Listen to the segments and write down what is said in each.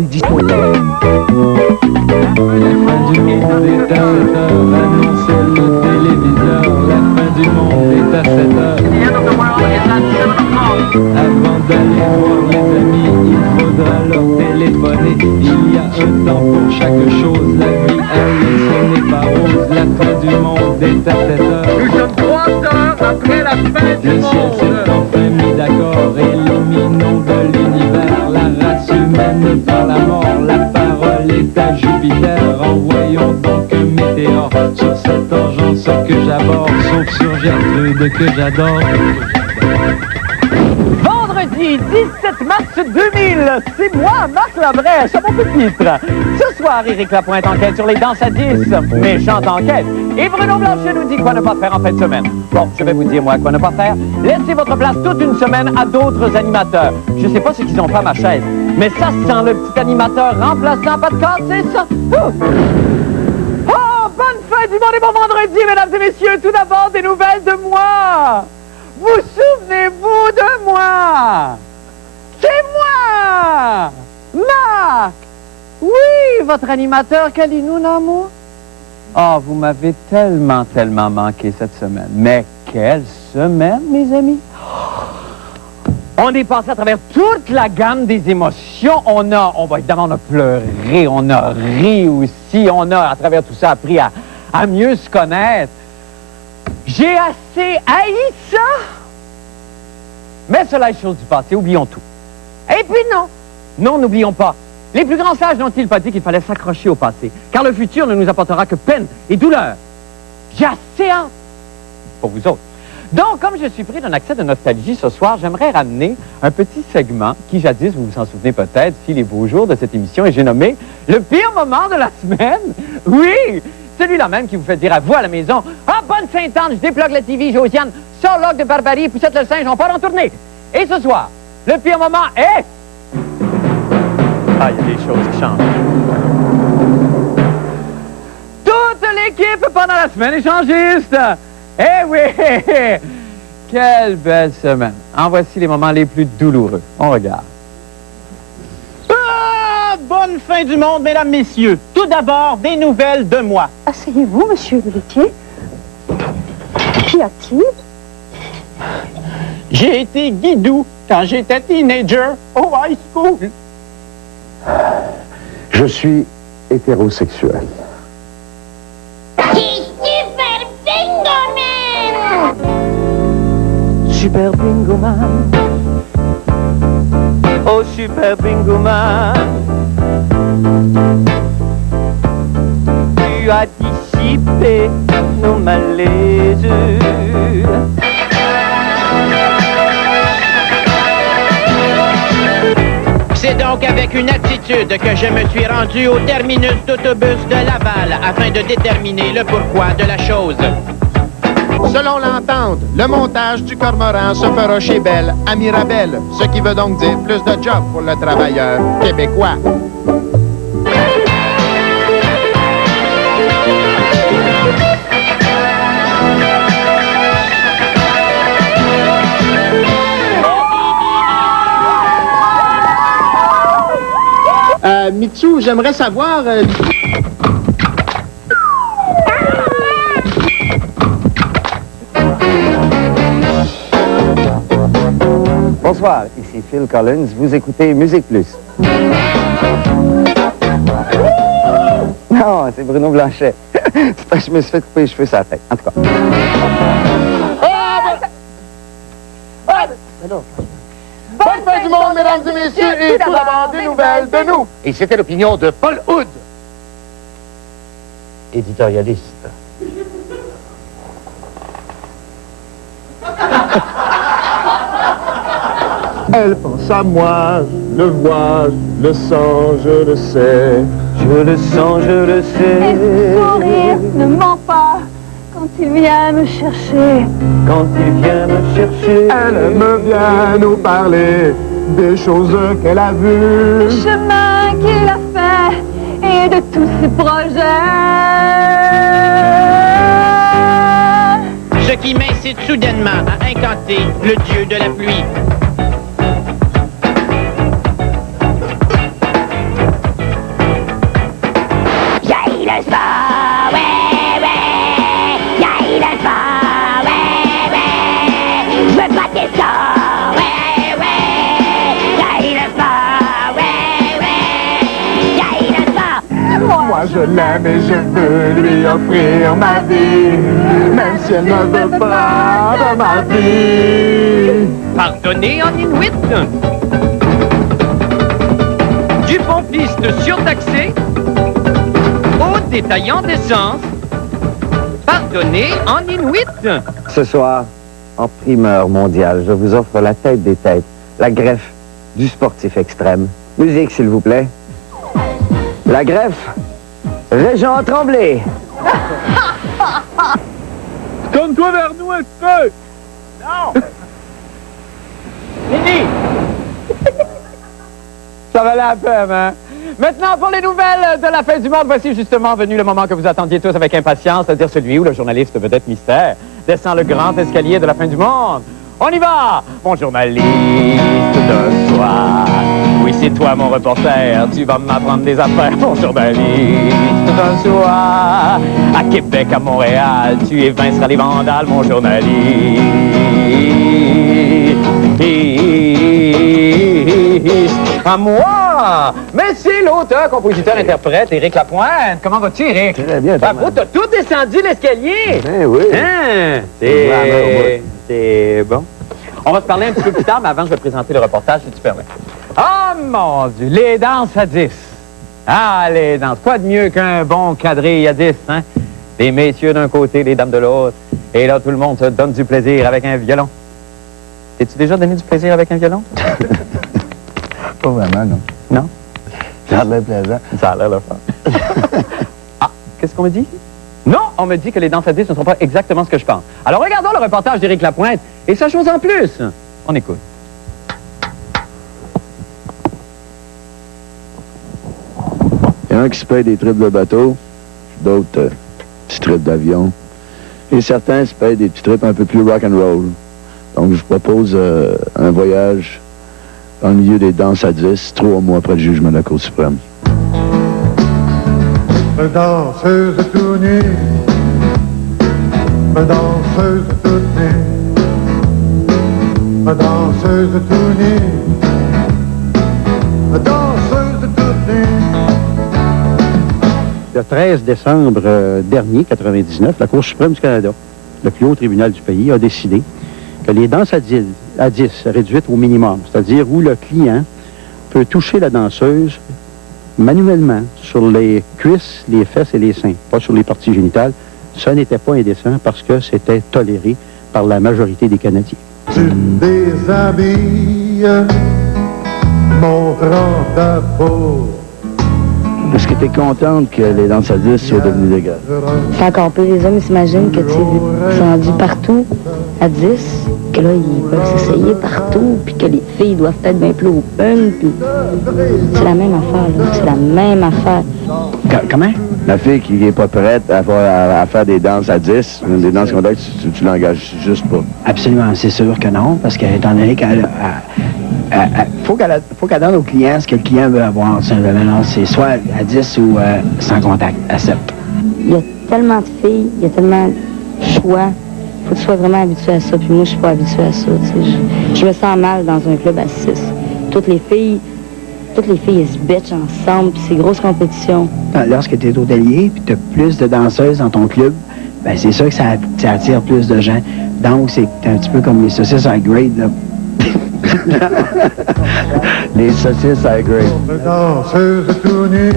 La fin du monde est à 7 heures, annonçait le téléviseur. La fin du monde est à 7 heures. Avant d'aller voir les amis, il faudra leur téléphoner. Il y a un temps pour chaque chose, la vie allez, ce n'est pas rose. La fin du monde est à 7 heures. Nous sommes 3 heures après la fin du Le ciel monde. s'est enfin mis d'accord, éliminons de l'univers la race humaine par la mort. La parole est à Jupiter, envoyons donc un météore sur cette engeance que j'aborde, sauf sur Gertrude que j'adore. Vendredi 17 mars 2000, c'est moi, Marc Labrèche, à mon pupitre. Ce soir, Éric Lapointe enquête sur les danses à 10, méchante enquête. Et Bruno Blanchet nous dit quoi ne pas faire en fin de semaine. Bon, je vais vous dire, moi, quoi ne pas faire. Laissez votre place toute une semaine à d'autres animateurs. Je sais pas ce qu'ils ont fait à ma chaise, mais ça sent le petit animateur remplaçant, pas de casser, ça. Oh, bonne fin du monde et bon vendredi, mesdames et messieurs. Tout d'abord, des nouvelles de moi. Vous souvenez-vous de moi? C'est moi! Marc! Oui, votre animateur Kalinou Namo. Oh, vous m'avez tellement manqué cette semaine. Mais quelle semaine, mes amis! On est passé à travers toute la gamme des émotions. Évidemment, on a pleuré, on a ri aussi. On a, à travers tout ça, appris à mieux se connaître. J'ai assez haï ça. Mais cela est chose du passé, oublions tout. Et puis non, n'oublions pas. Les plus grands sages n'ont-ils pas dit qu'il fallait s'accrocher au passé, car le futur ne nous apportera que peine et douleur. J'ai assez hâte pour vous autres. Donc, comme je suis pris d'un accès de nostalgie ce soir, j'aimerais ramener un petit segment qui, jadis, vous vous en souvenez peut-être, fit les beaux jours de cette émission, et j'ai nommé le pire moment de la semaine. Oui! Celui-là même qui vous fait dire à vous à la maison, « Ah, bonne Sainte-Anne, je déplogue la TV, Josiane, sors l'orgue de Barbarie, poussette le singe, on part en tournée. » Et ce soir, le pire moment est... Ah, il y a des choses qui changent. Toute l'équipe pendant la semaine échangiste. Eh oui! Quelle belle semaine. En voici les moments les plus douloureux. On regarde. Bonne fin du monde, mesdames, messieurs. Tout d'abord, des nouvelles de moi. Asseyez-vous, monsieur le laitier. Qu'y a-t-il? J'ai été guidou quand j'étais teenager au high school. Je suis hétérosexuel. Super Bingo Man! Super Bingo Man. Oh, Super Bingo Man. Tu as dissipé nos malaises. C'est donc avec une attitude que je me suis rendu au terminus d'autobus de Laval afin de déterminer le pourquoi de la chose. Selon l'entente, le montage du cormoran se fera chez Bell à Mirabel, ce qui veut donc dire plus de job pour le travailleur québécois. Mitsu, j'aimerais savoir... Bonsoir, ici Phil Collins, vous écoutez Musique Plus. Non, c'est Bruno Blanchet. C'est parce que je me suis fait couper les cheveux sur la tête, en tout cas. Bonne fin du monde, mesdames et messieurs, et tout d'abord des nouvelles de nous. Et c'était l'opinion de Paul Hood, éditorialiste. Elle pense à moi, je le vois, je le sens, je le sais. Je le sens, je le Et sais. son sourire ne ment pas quand il vient me chercher. Quand il vient me chercher. Elle aime bien nous parler des choses qu'elle a vues. Le chemin qu'il a fait et de tous ses projets. Ce qui m'incite soudainement à incanter le dieu de la pluie. Moi je l'aime et je veux lui offrir ma vie, même si elle ne veut pas de ma vie. Pardonnez en inuit. Du pompiste surtaxé au détaillant d'essence. Pardonnez en inuit. Ce soir, en primeur mondiale, je vous offre la tête des têtes, la greffe du sportif extrême. Musique, s'il vous plaît. La greffe, Régent Tremblay. Tourne-toi vers nous un peu. Non. Fini. Ça valait la peine, hein? Maintenant, pour les nouvelles de la fin du monde, voici justement venu le moment que vous attendiez tous avec impatience, c'est-à-dire celui où le journaliste vedette mystère descend le grand escalier de la fin du monde. On y va! Mon journaliste de soir. Oui, c'est toi, mon reporter. Tu vas m'apprendre des affaires, mon journaliste d'un soir. À Québec, à Montréal, tu évinceras les vandales, mon journaliste. À moi! Mais c'est l'auteur, compositeur, interprète, Éric Lapointe. Comment vas-tu, Éric? Très bien, Bravo, t'as tout descendu l'escalier! Ben oui. Hein? C'est bon. On va se parler un petit peu plus tard, mais avant, je vais présenter le reportage, si tu permets. Ah, mon Dieu, les danses à 10. Ah, les danses. Quoi de mieux qu'un bon quadrille à 10, hein? Les messieurs d'un côté, les dames de l'autre. Et là, tout le monde se donne du plaisir avec un violon. T'es-tu déjà donné du plaisir avec un violon? Pas vraiment, non. Non? Ça a l'air plaisant. Ça a l'air le fun. Ah, qu'est-ce qu'on me dit? Non, on me dit que les danses à 10 ne sont pas exactement ce que je pense. Alors regardons le reportage d'Éric Lapointe et sa chose en plus. On écoute. Il y en a qui se payent des trips de bateau, d'autres petits trips d'avion. Et certains se payent des petits trips un peu plus rock'n'roll. Donc je vous propose un voyage dans le milieu des danses à 10, 3 mois après le jugement de la Cour suprême. Ma danseuse tout nue, ma danseuse toute nue, ma danseuse tout nue, ma danseuse toute nue. Le 13 décembre dernier, 99, la Cour suprême du Canada, le plus haut tribunal du pays, a décidé que les danses à 10 réduites au minimum, c'est-à-dire où le client peut toucher la danseuse manuellement sur les cuisses, les fesses et les seins, pas sur les parties génitales, ça n'était pas indécent parce que c'était toléré par la majorité des Canadiens. Tu déshabilles, montrant ta peau. Est-ce que tu es contente que les danses à 10 soient devenues légales? C'est encore plus, les hommes s'imaginent que, tu sais, ils sont rendus partout à 10, que là, ils peuvent s'essayer partout, puis que les filles doivent être bien plus open, puis c'est la même affaire, là, c'est la même affaire. Comment? La fille qui n'est pas prête à faire des danses à 10, des danses contact, tu l'engages juste pas. Absolument, c'est sûr que non, parce qu'étant donné qu'elle faut qu'elle donne au client ce que le client veut avoir. C'est soit à 10 ou sans contact, à 7. Il y a tellement de filles, il y a tellement de choix. Il faut que tu sois vraiment habitué à ça. Puis moi, je suis pas habituée à ça. Je me sens mal dans un club à 6. Toutes les filles, elles se bitchent ensemble, puis c'est grosse compétition. Lorsque tu es hôtelier, puis tu as plus de danseuses dans ton club, ben c'est sûr que ça attire plus de gens. Donc, c'est un petit peu comme les saucisses high grade, là. Les saucisses high grade. Ma danseuse tout nue,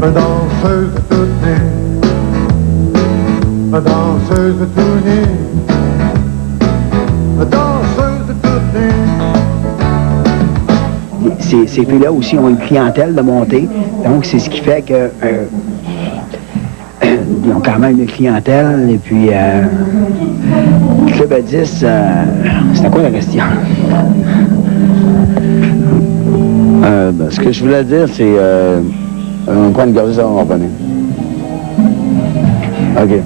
ma danseuse toute nue, ma danseuse tout nue, ma danseuse toute nue. Ces filles-là aussi ont une clientèle de montée, donc c'est ce qui fait que ils ont quand même une clientèle, et puis Club à 10, c'était quoi la question? Ce que je voulais dire, c'est un coin de gorgée, ça va revenir. OK.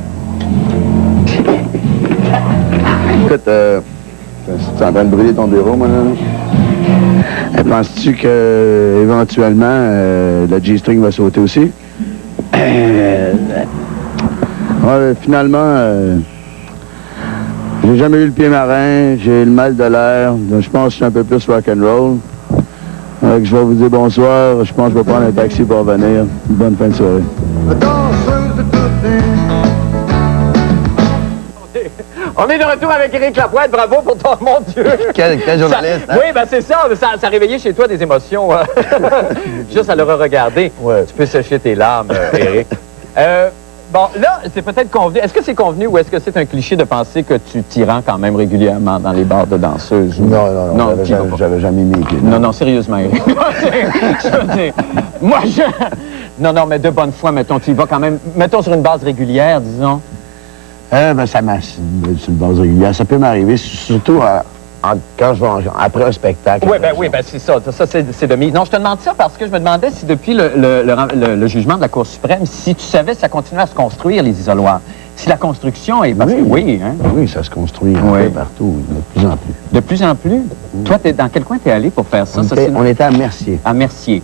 Écoute, tu es en train de brûler ton bureau, moi, là? Penses-tu que éventuellement la G-string va sauter aussi? Finalement, j'ai jamais eu le pied marin, j'ai le mal de l'air, donc je pense que je suis un peu plus rock'n'roll. Je vais vous dire bonsoir. Je pense que je vais prendre un taxi pour revenir. Bonne fin de soirée. La danseuse de toutes les... On est de retour avec Éric Lapointe. Bravo pour ton... Mon Dieu! Quel journaliste, hein? Oui, ben c'est ça. Ça a réveillé chez toi des émotions. Juste à le re-regarder. Ouais. Tu peux sécher tes larmes, Éric. Bon, là, c'est peut-être convenu. Est-ce que c'est convenu ou est-ce que c'est un cliché de penser que tu t'y rends quand même régulièrement dans les bars de danseuses? Non, j'avais jamais mis les pieds. Non, sérieusement, Éric. Je veux dire, moi, Non, mais de bonne foi, mettons, tu y vas quand même, mettons sur une base régulière, disons. Ben, c'est une base régulière. Ça peut m'arriver, surtout quand je vais après un spectacle. Oui, c'est ça. Ça, c'est de mise. Non, je te demande ça parce que je me demandais si depuis le jugement de la Cour suprême, si tu savais si ça continuait à se construire, les isoloirs. Si la construction est... Parce que oui, hein? Oui, ça se construit un peu partout, de plus en plus. De plus en plus? Toi, dans quel coin t'es allé pour faire ça? On était à Mercier. À Mercier.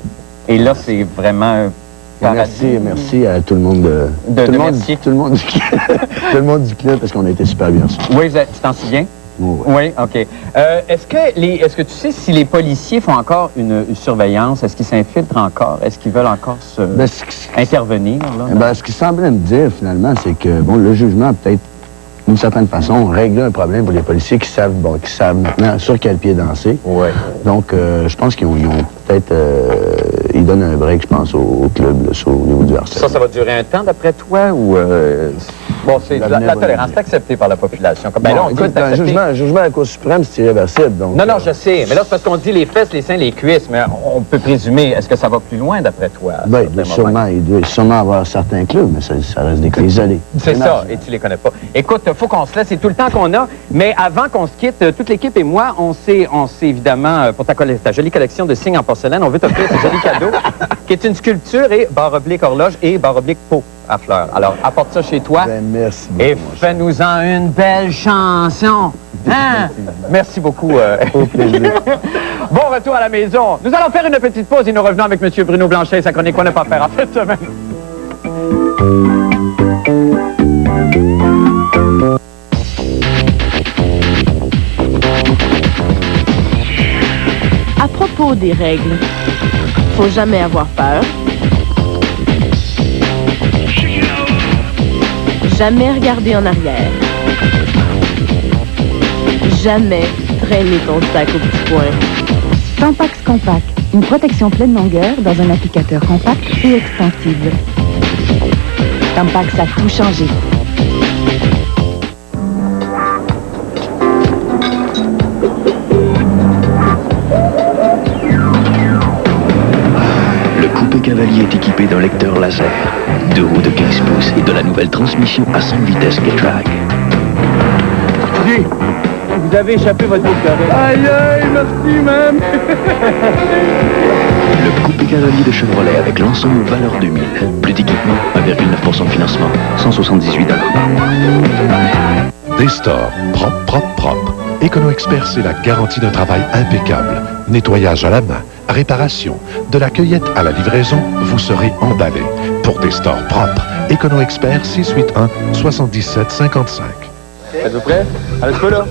Et là, c'est vraiment... Merci à tout le monde tout le monde du club. Tout le monde du club, parce qu'on a été super bien reçus. Oui, tu t'en souviens? Oui, OK. Est-ce que tu sais si les policiers font encore une surveillance? Est-ce qu'ils s'infiltrent encore? Est-ce qu'ils veulent encore intervenir? Là, ce qui semblait me dire, finalement, c'est que, le jugement a peut-être, d'une certaine façon, réglé un problème pour les policiers qui savent maintenant sur quel pied danser. Oui. Donc, je pense qu'ils ont peut-être... ils donnent un break, je pense, au club, là, au niveau du harcèlement. Ça va durer un temps, d'après toi, ou... Bon, c'est la tolérance, c'est accepté par la population. Écoute, un jugement à la Cour suprême, c'est irréversible, donc... Non, je sais. Mais là, c'est parce qu'on dit les fesses, les seins, les cuisses. Mais on peut présumer, est-ce que ça va plus loin, d'après toi? Il doit sûrement avoir certains clubs, mais ça reste des cas isolés. C'est ça, et tu les connais pas. Écoute, il faut qu'on se laisse, c'est tout le temps qu'on a. Mais avant qu'on se quitte, toute l'équipe et moi, on s'est évidemment, pour ta jolie collection de signes en porcelaine, on veut t'offrir ce joli cadeau, qui est une sculpture et barre-oblique horloge et barre-oblique pot à fleurs. Alors, apporte ça chez toi. Merci beaucoup. Et fais-nous-en une belle chanson. Hein? Merci beaucoup. Au plaisir. Bon retour à la maison. Nous allons faire une petite pause et nous revenons avec M. Bruno Blanchet et sa chronique qu'on n'a pas faire en cette semaine. À propos des règles, faut jamais avoir peur. Jamais regarder en arrière. Jamais traîner ton sac au petit coin. Tampax Compact, une protection pleine longueur dans un applicateur compact et extensible. Tampax a tout changé. Le coupé cavalier est équipé d'un lecteur laser, 2 roues de 15 pouces et de la nouvelle transmission à 5 vitesses Getrag. Vous avez échappé votre boucle d'oreille. Aïe, merci, même. Le coupé cavalier de Chevrolet avec l'ensemble valeur 2000. Plus d'équipement, 1,9% de financement, 178 $. Destor, propre. Econo-Expert, c'est la garantie d'un travail impeccable. Nettoyage à la main, réparation, de la cueillette à la livraison, vous serez emballé. Pour Destor propre, Econo-Expert 681-7755. Êtes-vous prêts? Allez, tu peux, là?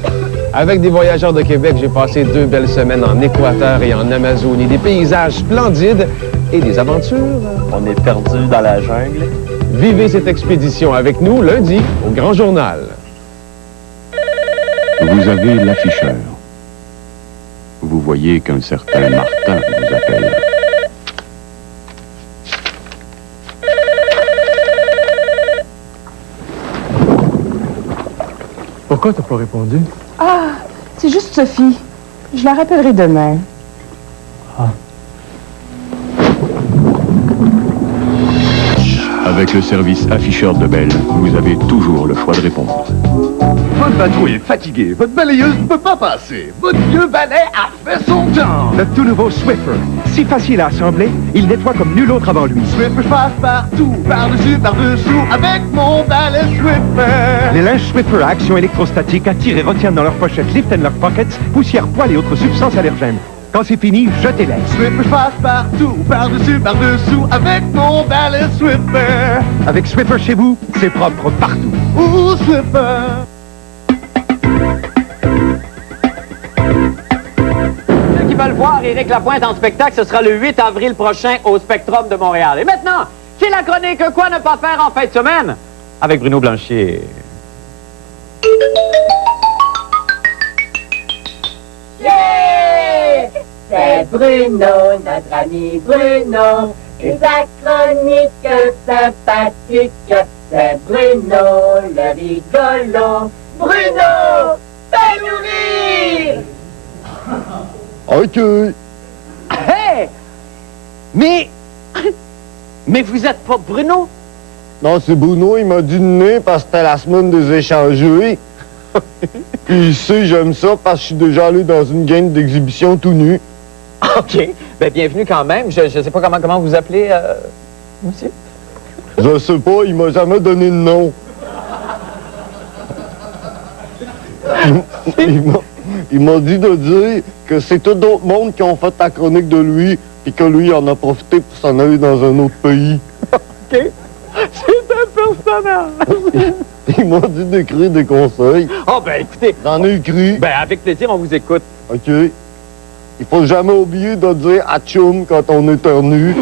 Avec des voyageurs de Québec, j'ai passé 2 belles semaines en Équateur et en Amazonie. Des paysages splendides et des aventures. On est perdu dans la jungle. Vivez cette expédition avec nous lundi au Grand Journal. Vous avez l'afficheur. Vous voyez qu'un certain Martin vous appelle. Pourquoi t'as pas répondu? Ah, c'est juste Sophie. Je la rappellerai demain. Avec le service afficheur de Bell, vous avez toujours le choix de répondre. Votre bateau est fatigué, votre balayeuse ne peut pas passer, votre vieux balai a fait son temps. Le tout nouveau Swiffer, si facile à assembler, il nettoie comme nul autre avant lui. Swiffer, je passe partout, par-dessus, par-dessous, avec mon balai Swiffer. Les linges Swiffer à action électrostatique attirent et retiennent dans leurs pochettes Lift and Lock Pockets, poussière, poils et autres substances allergènes. Quand c'est fini, jetez-les. Swiffer, je passe partout, par-dessus, par-dessous, avec mon balai Swiffer. Avec Swiffer chez vous, c'est propre partout. Ouh, Swiffer. Qui veulent voir Éric Lapointe en spectacle, ce sera le 8 avril prochain au Spectrum de Montréal. Et maintenant, c'est la chronique Quoi ne pas faire en fin de semaine avec Bruno Blancier. Yeah! C'est Bruno, notre ami Bruno. Sa chronique sympathique. C'est Bruno, le rigolo. Bruno, fais-nous rire! OK. Hey! Mais vous êtes pas Bruno? Non, c'est Bruno, il m'a dit de venir parce que c'était la semaine des échangés. Puis il sait, j'aime ça parce que je suis déjà allé dans une game d'exhibition tout nu. OK. Ben, bienvenue quand même. Je sais pas comment vous appelez, monsieur? Je sais pas, il m'a jamais donné de nom. Il m'a dit de dire que c'est tout d'autres mondes qui ont fait la chronique de lui, puis que lui en a profité pour s'en aller dans un autre pays. OK. C'est un personnage. Il m'a dit d'écrire des conseils. Oh, ben, écoutez. J'en ai écrit. Ben, avec plaisir, on vous écoute. OK. Il faut jamais oublier de dire « atchoum » quand on éternue.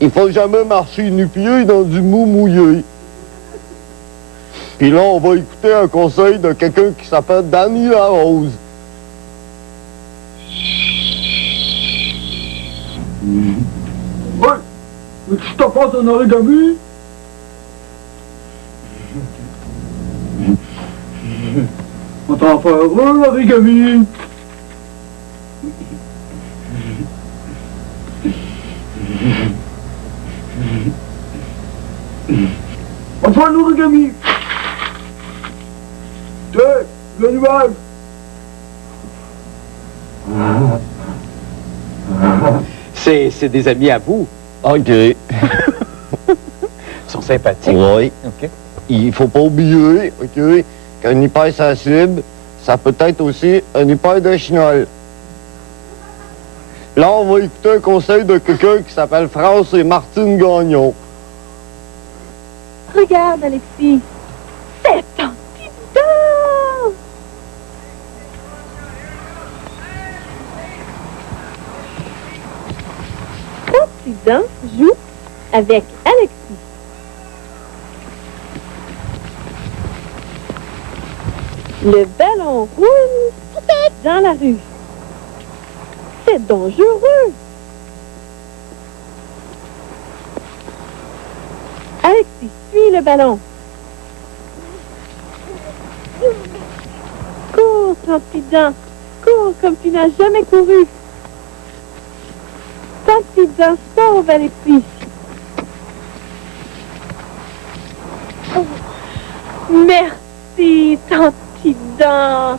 Il faut jamais marcher nu-pieds dans du mou mouillé. Puis là, on va écouter un conseil de quelqu'un qui s'appelle Danny Larose. Ouais, mais tu t'apportes un origami? On t'en fait un origami. On fait un origami. Tiens, le nuage. C'est des amis à vous. OK. Ils sont sympathiques. Oui. OK. Il faut pas oublier, OK, qu'un hypersensible, ça peut être aussi un hyper de chinole. Là, on va écouter un conseil de quelqu'un qui s'appelle France et Martine Gagnon. Regarde, Alexis. C'est un petit dent. Ton petit dent joue avec Alexis. Le ballon roule dans la rue. C'est dangereux. Alexis, suis le ballon. Cours, ton petit dent. Cours comme tu n'as jamais couru. Ton petit dent sauve, Alexis. Merci, ton petit dent.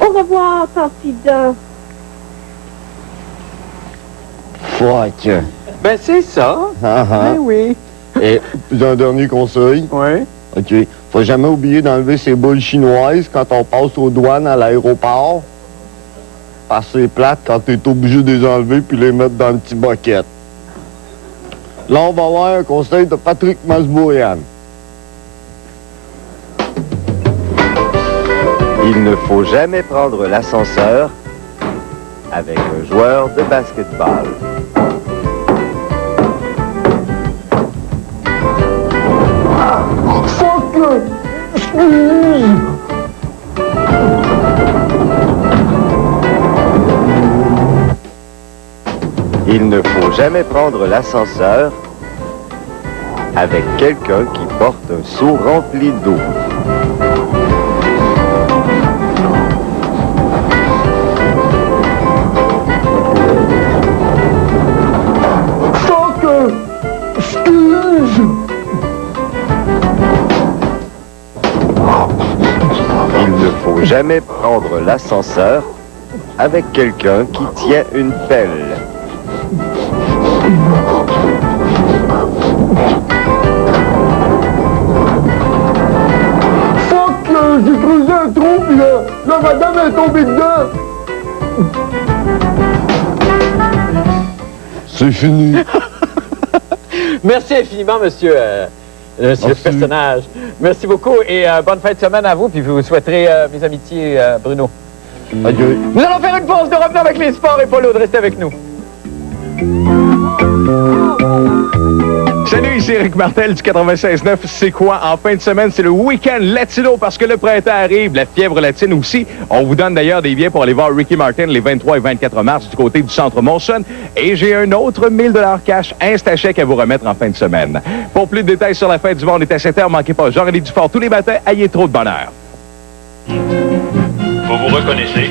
Au revoir, ton petit dent. Fuck. Ben, c'est ça. Ben oui. Et j'ai un dernier conseil. Oui. OK. Faut jamais oublier d'enlever ses boules chinoises quand on passe aux douanes à l'aéroport. Parce que c'est plate quand t'es obligé de les enlever puis les mettre dans le petit bucket. Là, on va avoir un conseil de Patrick Masbourian. Il ne faut jamais prendre l'ascenseur avec un joueur de basketball. Il ne faut jamais prendre l'ascenseur avec quelqu'un qui porte un seau rempli d'eau. Il ne faut jamais prendre l'ascenseur avec quelqu'un qui tient une pelle. J'ai creusé un trou, puis la madame est tombée dedans. C'est fini. Merci infiniment, monsieur le personnage. Merci beaucoup et bonne fin de semaine à vous. Puis je vous souhaiterai mes amitiés, Bruno. Adieu. Nous allons faire une pause de revenir avec les sports et Paulo, de rester avec nous. Salut, ici Eric Martel du 96.9. C'est quoi? En fin de semaine, c'est le week-end latino parce que le printemps arrive, la fièvre latine aussi. On vous donne d'ailleurs des billets pour aller voir Ricky Martin les 23 et 24 mars du côté du centre Monson. Et j'ai un autre 1000 $ cash Instachèque à vous remettre en fin de semaine. Pour plus de détails sur la fête du monde, on est à 7h. Manquez pas Jean-René Dufort tous les matins. Ayez trop de bonheur. Vous vous reconnaissez?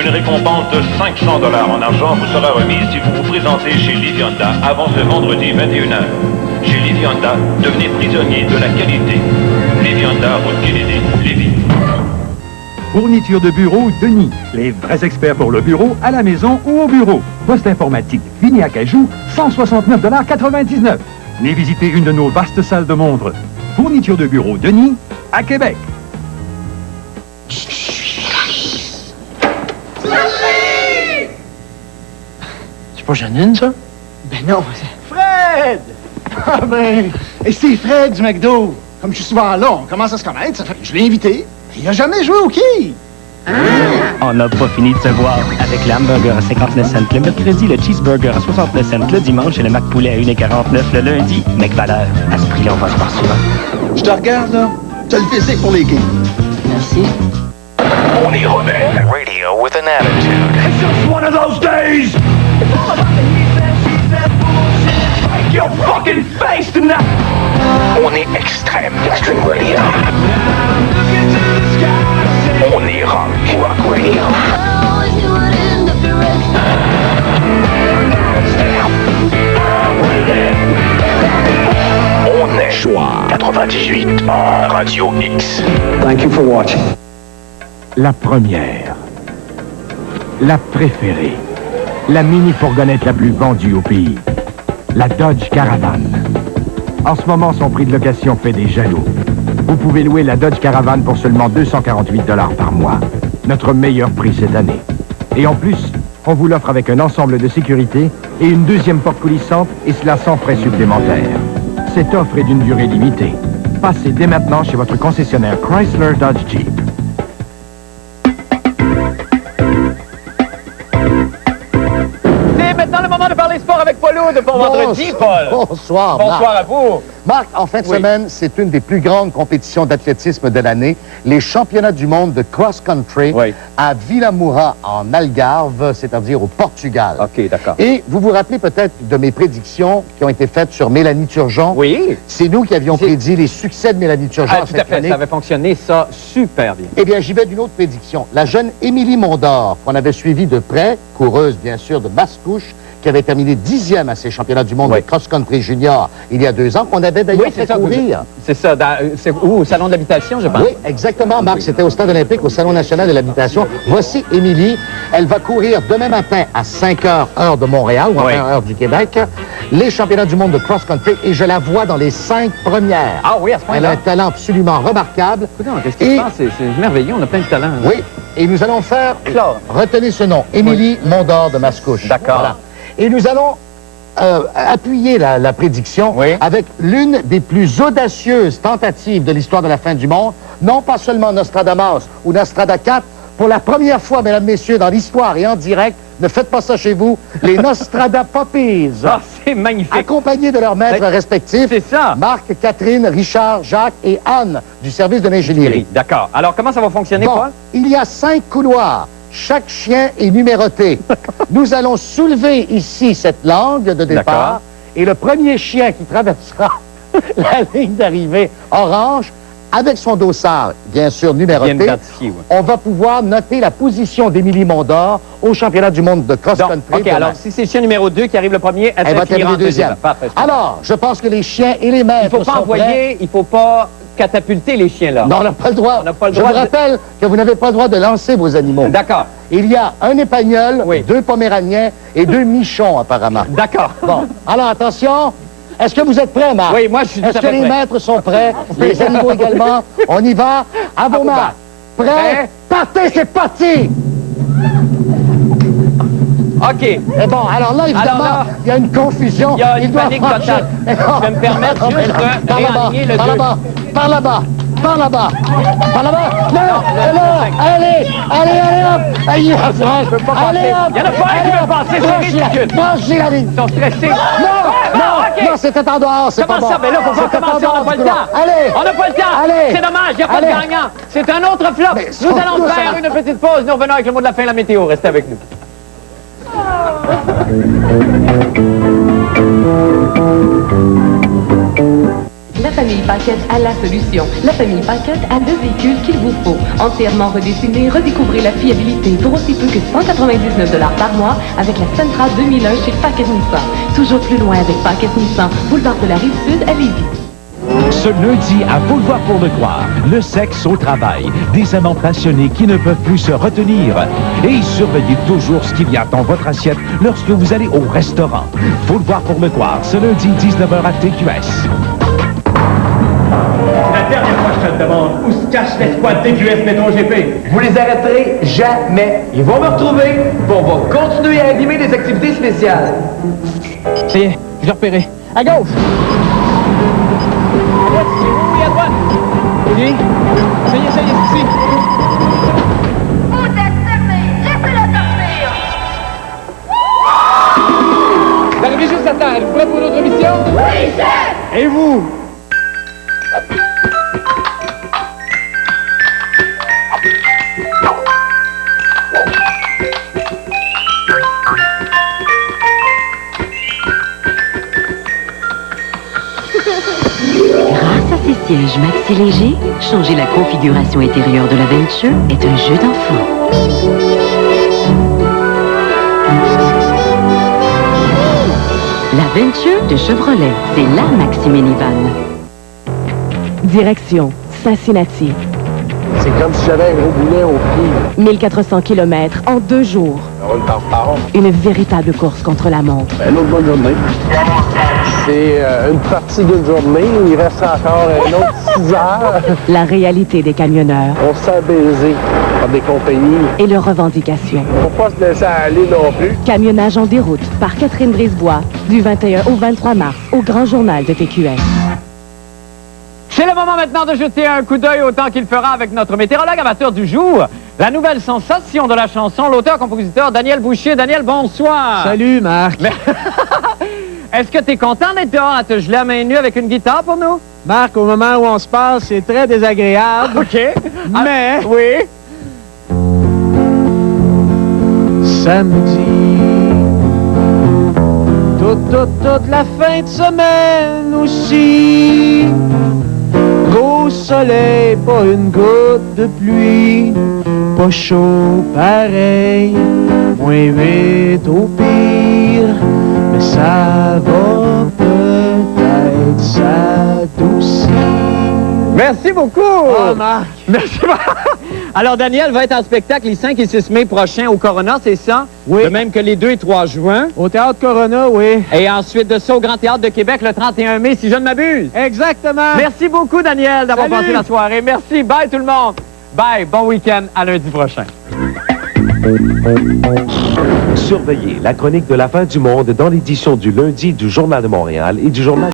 Une récompense de 500 $ en argent vous sera remise si vous vous présentez chez Livianda avant ce vendredi 21h. Chez Livianda, devenez prisonnier de la qualité. Livianda, route Kennedy, Lévis. Fourniture de bureau Denis. Les vrais experts pour le bureau, à la maison ou au bureau. Poste informatique fini à cajou, 169,99 $. Venez visiter une de nos vastes salles de montres. Fourniture de bureau Denis, à Québec. C'est pas Janine, ça? Ben non, c'est Fred! Ah ben, et c'est Fred du McDo. Comme je suis souvent là, on commence à se connaître, ça fait que je l'ai invité. Il a jamais joué au quai. On n'a pas fini de se voir. Avec l'hamburger à 59 cents le mercredi, le cheeseburger à 69 cents le dimanche et le McPoulet à 1,49 $ le lundi. McValeur, à ce prix-là, on va se voir souvent. Je te regarde, là. T'as le physique pour les quais. Merci. On est rebelle. Radio with an attitude. It's just one of those days! It's all about the he said, she said bullshit. Break your fucking face tonight! On est extrême. Extreme Radio. On est rock. Rock Radio. On est Choix 98 en Radio X. Thank you for watching. La première. La préférée. La mini-fourgonnette la plus vendue au pays. La Dodge Caravan. En ce moment, son prix de location fait des jaloux. Vous pouvez louer la Dodge Caravan pour seulement 248 $ par mois. Notre meilleur prix cette année. Et en plus, on vous l'offre avec un ensemble de sécurité et une deuxième porte coulissante, et cela sans frais supplémentaires. Cette offre est d'une durée limitée. Passez dès maintenant chez votre concessionnaire Chrysler Dodge Jeep. C'est maintenant le moment de parler sport avec Paulo de Bon Vendredi, Paul. Bonsoir, Bonsoir Marc. à vous. Marc, en fin de semaine, c'est une des plus grandes compétitions d'athlétisme de l'année, les championnats du monde de cross-country à Villamoura, en Algarve, c'est-à-dire au Portugal. OK, d'accord. Et vous vous rappelez peut-être de mes prédictions qui ont été faites sur Mélanie Turgeon? Oui. C'est nous qui avions prédit les succès de Mélanie Turgeon Tout à fait, ça avait fonctionné, ça, super bien. Eh bien, j'y vais d'une autre prédiction. La jeune Émilie Mondor, qu'on avait suivie de près, coureuse, bien sûr, de Mascouche, qui avait terminé 10e à ces championnats du monde de cross-country junior il y a 2 ans, qu'on avait d'ailleurs fait courir. C'est ça, c'est au Salon de l'Habitation, je pense. Oui, exactement, Marc. C'était au Stade olympique, au Salon national de l'Habitation. Voici Émilie. Elle va courir demain matin à 5 heures, heure de Montréal, ou enfin heure du Québec, les championnats du monde de cross-country, et je la vois dans les 5 premières. Ah oui, à ce point-là. Elle a un talent absolument remarquable. Qu'est-ce que tu penses? C'est merveilleux, on a plein de talent. Hein? Oui, et nous allons faire, retenez ce nom, Émilie Mondor de Mascouche. D'accord. Voilà. Et nous allons appuyer la prédiction avec l'une des plus audacieuses tentatives de l'histoire de la fin du monde, non pas seulement Nostradamus ou Nostrada 4, pour la première fois, mesdames, messieurs, dans l'histoire et en direct, ne faites pas ça chez vous, les Nostrada Poppies. Ah, c'est magnifique. Accompagnés de leurs maîtres respectifs. C'est ça. Marc, Catherine, Richard, Jacques et Anne du service de l'ingénierie. D'accord. Alors, comment ça va fonctionner, Paul? Il y a 5 couloirs. Chaque chien est numéroté. Nous allons soulever ici cette langue de départ et le premier chien qui traversera la ligne d'arrivée orange, avec son dossard, bien sûr, numéroté, on va pouvoir noter la position d'Émilie Mondor au championnat du monde de cross-country. OK, alors si c'est le chien numéro 2 qui arrive le premier, elle va terminer deuxième. Alors, je pense que les chiens et les maîtres il faut pas envoyer, il faut pas catapulter les chiens, là. Non, on n'a pas le droit. On n'a pas le Je droit vous rappelle que vous n'avez pas le droit de lancer vos animaux. D'accord. Il y a un épagnol, 2 poméraniens et 2 michons, apparemment. D'accord. Bon, alors attention. Est-ce que vous êtes prêts, Marc? Oui, moi, je suis tout à fait Est-ce que les maîtres sont prêts? Les animaux également? On y va? À vos marques. Prêts? Partez, c'est parti! OK. Et bon, alors là, évidemment, il y a une confusion. Il y a une doit panique franchir. totale. Je vais me permettre juste de réaligner le Par là-bas, par là-bas, par là-bas, par là-bas. Là, allez, hop. Allez, hop. Allez, hop. Il y en a pas un qui veut passer, c'est ridicule. Franchis la ligne. Ils sont stressés. Non, c'était en dehors, c'est pas Comment bon. ça? Ben là, faut pas commencer, on n'a pas le temps. Allez. On n'a pas le temps. Allez. C'est dommage, il n'y a pas de gagnant. C'est un autre flop. Nous allons faire une petite pause. Nous revenons avec le mot de la fin, la météo. Restez avec nous. La famille Paquette a la solution. La famille Paquette a 2 véhicules qu'il vous faut. Entièrement redessinés, redécouvrez la fiabilité pour aussi peu que 199 $ par mois avec la Sentra 2001 chez Paquette Nissan. Toujours plus loin avec Paquette Nissan, boulevard de la Rive-Sud à Lévis. Ce lundi, à Boulevard pour le croire, le sexe au travail. Des amants passionnés qui ne peuvent plus se retenir. Et surveillez toujours ce qu'il y a dans votre assiette lorsque vous allez au restaurant. Boulevard pour le croire, ce lundi, 19h à TQS. La dernière fois, je te le demande, où se cache l'escouade TQS Métro GP? Vous les arrêterez jamais. Ils vont me retrouver, puis on va continuer à animer des activités spéciales. Ça y est, je l'ai repéré. À gauche! Oui, à droite! Oui. Ça y est, c'est ici. Vous êtes fermés, laissez-le sortir! Vous arrivez juste à temps. Êtes-vous prêts pour notre mission? Oui, chef! Et vous? Grâce à ses sièges maxi légers, changer la configuration intérieure de la Venture est un jeu d'enfant. La Venture de Chevrolet, c'est la maxi minivan. Direction Cincinnati. C'est comme si j'avais un gros boulet au pied. 1400 km en 2 jours. On le parle. Une véritable course contre la montre. Une autre bonne journée. C'est une partie d'une journée. Il reste encore une autre 6 heures. La réalité des camionneurs On se fait baiser par des compagnies. et leurs revendications. Faut pas se laisser aller non plus. Camionnage en déroute par Catherine Brisebois du 21 au 23 mars au Grand Journal de TQS. C'est le moment maintenant de jeter un coup d'œil au temps qu'il fera avec notre météorologue amateur du jour. La nouvelle sensation de la chanson, l'auteur-compositeur Daniel Boucher. Daniel, bonsoir. Salut, Marc. Est-ce que tu es content d'être dehors à te geler à main nue avec une guitare pour nous? Marc, au moment où on se parle, c'est très désagréable. OK. Mais... Oui. Samedi, toute la fin de semaine aussi. Gros soleil, pas une goutte de pluie. Pas chaud pareil, moins 8 au pire. Mais ça va peut-être s'adoucir. Merci beaucoup. Oh, Marc. Merci. Alors, Daniel va être en spectacle les 5 et 6 mai prochains au Corona, c'est ça? Oui. De même que les 2 et 3 juin. Au Théâtre Corona, oui. Et ensuite de ça au Grand Théâtre de Québec le 31 mai, si je ne m'abuse. Exactement. Merci beaucoup, Daniel, d'avoir Salut. passé la soirée. Merci. Bye, tout le monde. Bye. Bon week-end. À lundi prochain. Surveillez la chronique de la fin du monde dans l'édition du lundi du Journal de Montréal et du Journal